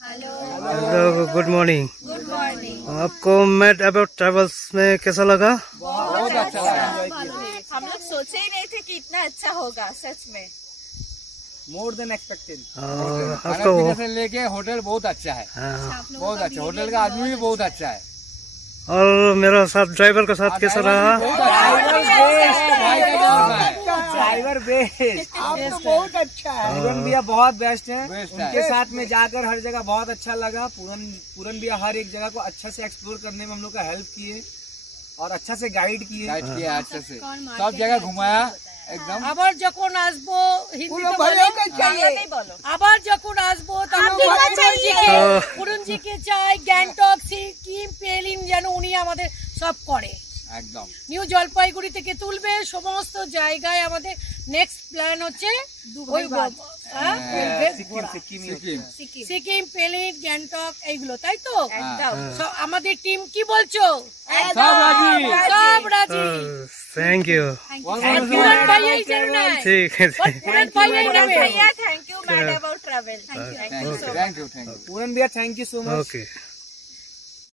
Hello, good morning. Good morning. आपको met about travels में कैसा लगा? बहुत अच्छा लगा। हम लोग सोचे ही नहीं थे कि इतना अच्छा होगा, सच में मोर देन एक्सपेक्टेड। आपको से लेके होटल बहुत अच्छा है। बहुत अच्छा, होटल का आदमी भी बहुत अच्छा है। और मेरा साथ ड्राइवर के साथ कैसा रहा? ड्राइवर बेस्ट, बहुत अच्छा है। पूरन भैया बहुत बेस्ट है। उनके साथ में जाकर हर जगह बहुत अच्छा लगा। पूरन भैया हर एक जगह को अच्छा से एक्सप्लोर करने में हम लोग का हेल्प किए और अच्छा से गाइड किए। अच्छा से सब जगह घुमाया एकदम। আবার যখন আসবো হিন্দিতে বলো, আবার যখন আসবো পুরনজিকে চাই, গ্যাংটক, সিকিম, পেলিন যেন উনি আমাদের সব করে একদম। নিউ জলপাইগুড়ি থেকে তুলবে সমস্ত জায়গায়। আমাদের নেক্সট প্ল্যান হচ্ছে সিকিম, পেলিন, গ্যাংটক এইগুলো, তাই তো? আমাদের টিম কি বলছো? সব রাজি। Thank you. पूरन भैया ही जाना है। ठीक है। पूरन भैया ही भैया, thank you mad about travel. Thank you. Puran भैया thank you so much. Okay.